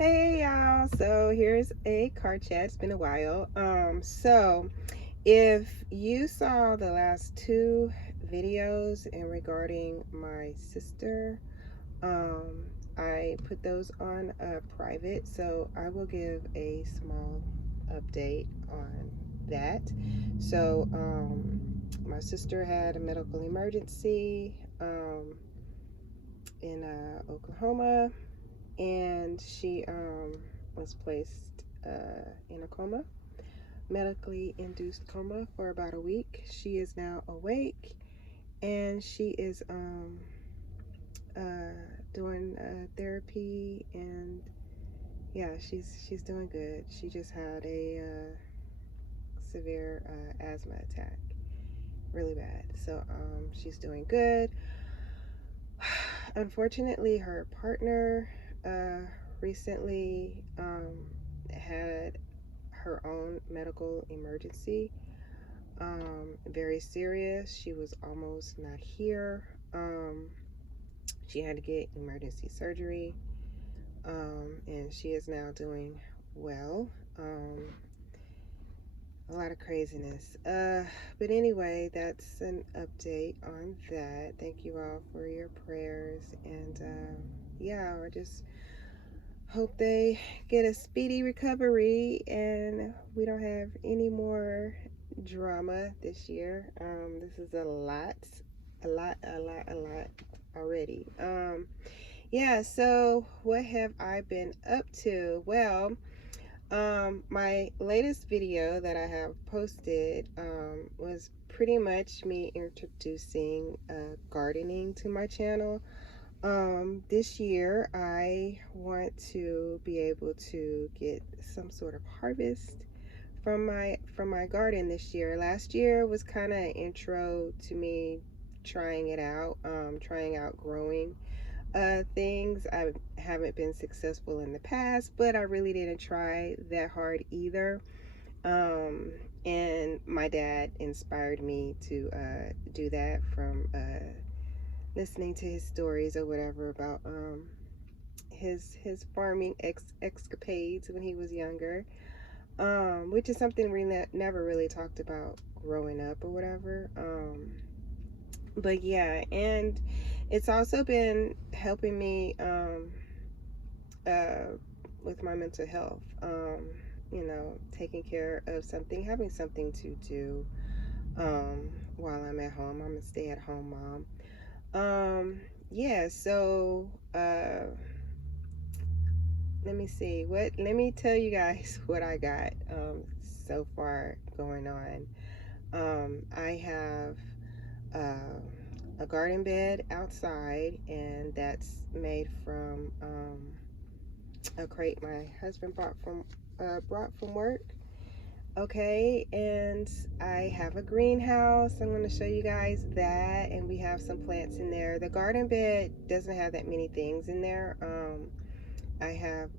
Hey y'all, so here's a car chat. It's been a while. So if you saw the last two videos in regarding my sister, um, I put those on private, so I will give a small update on that. So, my sister had a medical emergency in Oklahoma, and she was placed in a coma, medically induced coma, for about a week. She is now awake, and she is doing therapy, and yeah, she's doing good. She just had a severe asthma attack, really bad. So she's doing good. Unfortunately, her partner recently had her own medical emergency. Very serious. She was almost not here. She had to get emergency surgery, and she is now doing well. A lot of craziness. But anyway, that's an update on that. Thank you all for your prayers, and yeah, I just hope they get a speedy recovery and we don't have any more drama this year. This is a lot already. Yeah, so what have I been up to? Well, my latest video that I have posted was pretty much me introducing gardening to my channel. This year I want to be able to get some sort of harvest from my garden this year. Last year was kind of intro to me trying it out, trying out growing things. I haven't been successful in the past, but I really didn't try that hard either. And my dad inspired me to do that from listening to his stories or whatever about his farming escapades when he was younger, which is something we never really talked about growing up or whatever. But yeah, and it's also been helping me uh, with my mental health. Taking care of something, having something to do while I'm at home. I'm a stay-at-home mom. Yeah, so let me see. Let me tell you guys what I got so far going on. I have a garden bed outside, and that's made from a crate my husband brought from work. Okay, and I have a greenhouse. I'm going to show you guys that, and we have some plants in there. The garden bed doesn't have that many things in there. I have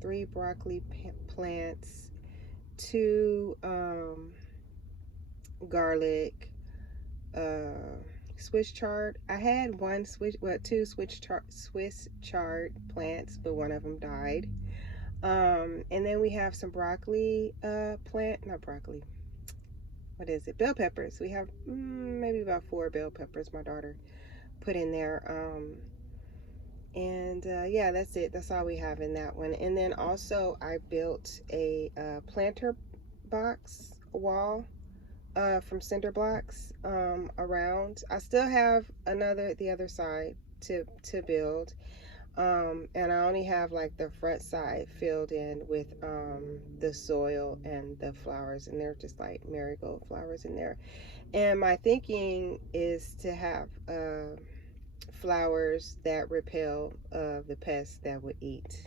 3 broccoli plants, 2 garlic, uh, Swiss chard. I had two Swiss chard plants, but one of them died. And then we have some broccoli not broccoli. What is it? Bell peppers. We have maybe about 4 bell peppers my daughter put in there. And yeah, that's it. That's all we have in that one. And then also I built a planter box wall from cinder blocks around. I still have the other side to build. And I only have like the front side filled in with the soil and the flowers, and they're just like marigold flowers in there. And my thinking is to have flowers that repel the pests that would eat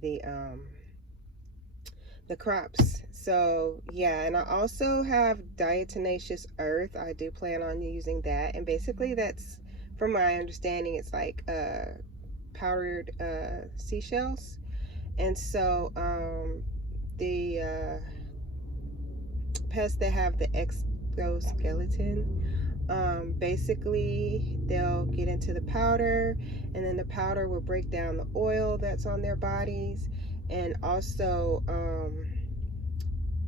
the um, the crops. So yeah, and I also have diatomaceous earth. I do plan on using that, and basically that's, from my understanding, it's like powdered seashells. And so the pests that have the exoskeleton, Basically they'll get into the powder, and then the powder will break down the oil that's on their bodies, and also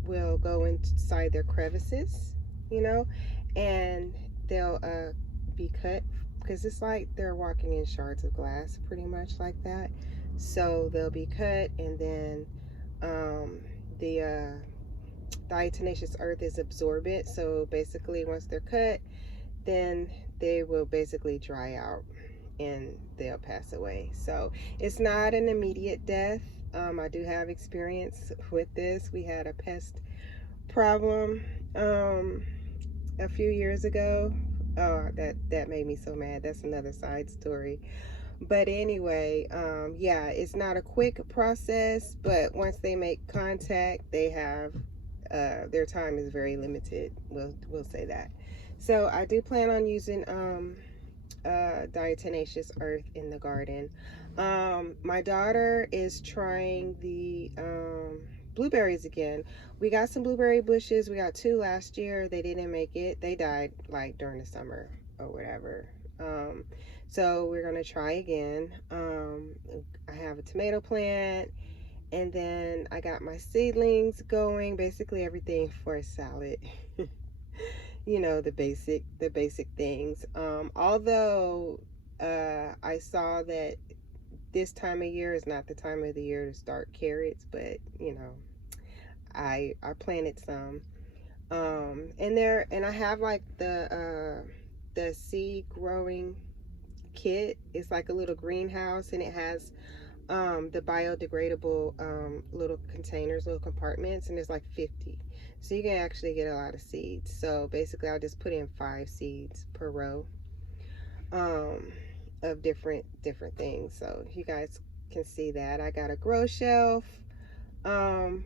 will go inside their crevices, you know, and they'll be cut, because it's like they're walking in shards of glass, pretty much like that. So they'll be cut, and then the diatomaceous earth is absorbent. So basically, once they're cut, then they will basically dry out and they'll pass away. So it's not an immediate death. I do have experience with this. We had a pest problem a few years ago. Oh, that made me so mad. That's another side story. But anyway, yeah, it's not a quick process, but once they make contact, they have their time is very limited. We'll say that. So I do plan on using diatomaceous earth in the garden. My daughter is trying the blueberries again. We got some blueberry bushes. We got 2 last year. They didn't make it. They died like during the summer or whatever. So we're gonna try again. I have a tomato plant, and then I got my seedlings going, basically everything for a salad. You know, the basic things. Although I saw that this time of year is not the time of the year to start carrots, but you know, I planted some. And I have like the seed growing kit. It's like a little greenhouse, and it has the biodegradable little containers, little compartments, and there's like 50. So you can actually get a lot of seeds. So basically I'll just put in 5 seeds per row of different things. So you guys can see that. I got a grow shelf from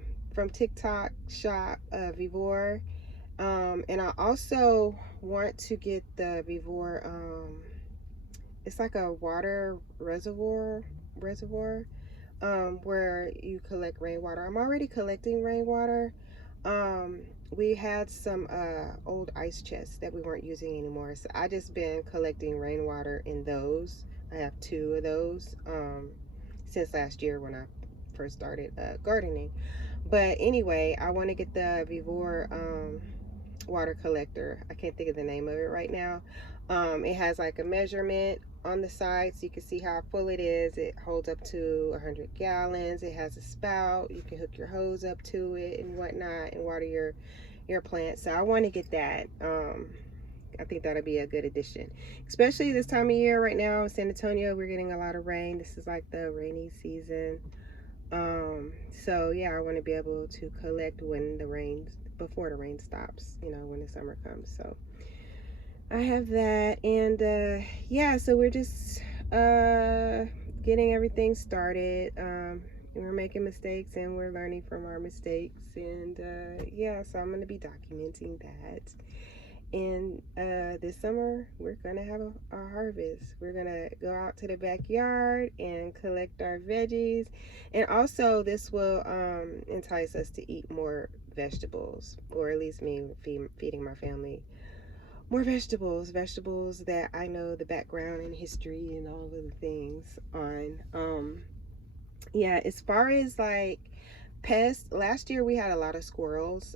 TikTok shop, Vivor. And I also want to get the Vivor, it's like a water reservoir where you collect rainwater. I'm already collecting rainwater. We had some old ice chests that we weren't using anymore, so I just been collecting rainwater in those. I have 2 of those since last year when I first started gardening. But anyway, I want to get the Vivor water collector. I can't think of the name of it right now. It has like a measurement on the side, so you can see how full it is. It holds up to 100 gallons. It has a spout. You can hook your hose up to it and whatnot and water your plants. So I want to get that. I think that'll be a good addition, especially this time of year. Right now in San Antonio, we're getting a lot of rain. This is like the rainy season. So yeah, I want to be able to collect when the rain, before the rain stops, you know, when the summer comes. So I have that. And yeah, so we're just getting everything started. We're making mistakes and we're learning from our mistakes. And yeah, so I'm going to be documenting that. And this summer we're gonna have a harvest. We're gonna go out to the backyard and collect our veggies, and also this will entice us to eat more vegetables, or at least me feeding my family more vegetables that I know the background and history and all of the things on. Yeah, as far as like pests, last year we had a lot of squirrels.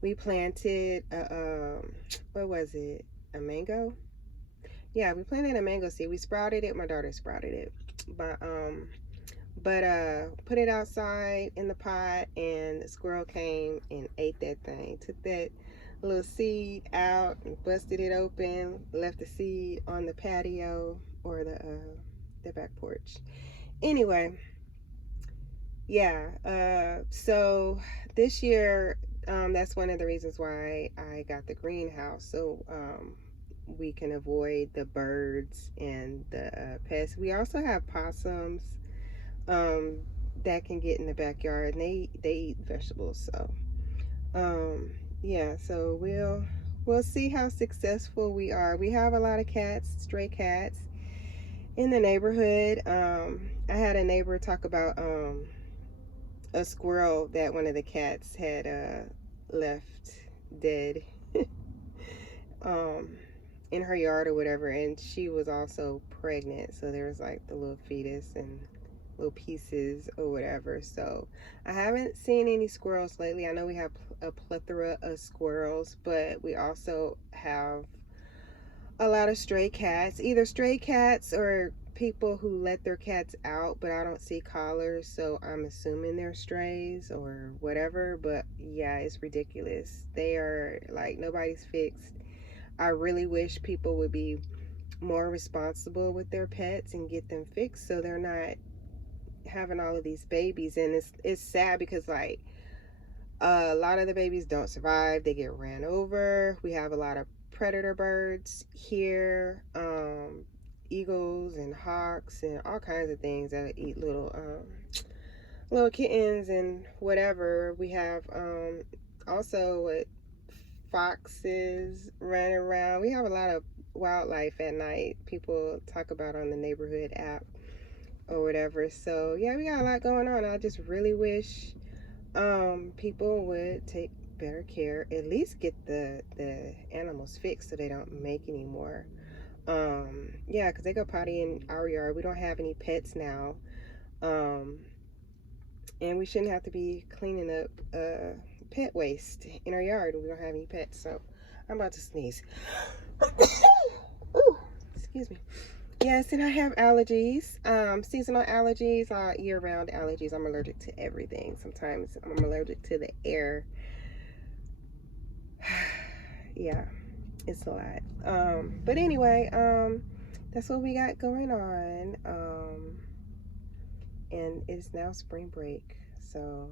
We planted what was it, a mango? Yeah, we planted a mango seed. We sprouted it. My daughter sprouted it, but put it outside in the pot, and the squirrel came and ate that thing. Took that little seed out and busted it open, left the seed on the patio or the back porch. Anyway, yeah, so this year, that's one of the reasons why I got the greenhouse, so we can avoid the birds and the pests. We also have possums that can get in the backyard, and they eat vegetables. So yeah, so we'll see how successful we are. We have a lot of cats, stray cats in the neighborhood. I had a neighbor talk about a squirrel that one of the cats had left dead in her yard or whatever, and she was also pregnant, so there was like the little fetus and little pieces or whatever. So I haven't seen any squirrels lately. I know we have a plethora of squirrels, but we also have a lot of stray cats, either stray cats or people who let their cats out, but I don't see collars, so I'm assuming they're strays or whatever. But yeah, it's ridiculous. They are like, nobody's fixed. I really wish people would be more responsible with their pets and get them fixed so they're not having all of these babies. And it's sad because like a lot of the babies don't survive. They get ran over. We have a lot of predator birds here, eagles and hawks and all kinds of things that eat little kittens and whatever. We have also what, foxes running around. We have a lot of wildlife at night. People talk about on the neighborhood app or whatever. So yeah, we got a lot going on. I just really wish people would take better care, at least get the animals fixed so they don't make any more. Yeah, because they go potty in our yard. We don't have any pets now. um and we shouldn't have to be cleaning up pet waste in our yard when we don't have any pets. So I'm about to sneeze. Ooh, excuse me. Yes, and I have allergies, seasonal allergies, year-round allergies. I'm allergic to everything. Sometimes I'm allergic to the air. Yeah, it's a lot. But anyway, that's what we got going on. And it's now spring break, so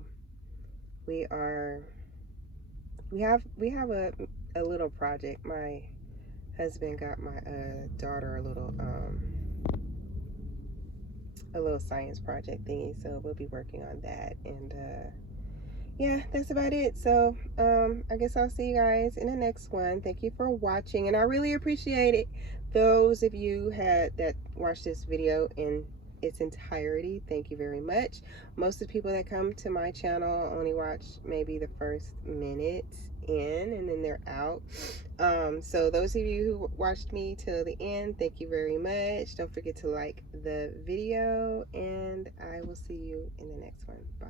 we have a little project. My husband got my daughter a little science project thingy, so we'll be working on that. And yeah, that's about it. So I guess I'll see you guys in the next one. Thank you for watching, and I really appreciate it. Those of you that watched this video in its entirety, thank you very much. Most of the people that come to my channel only watch maybe the first minute in, and then they're out. So those of you who watched me till the end, thank you very much. Don't forget to like the video, and I will see you in the next one. Bye.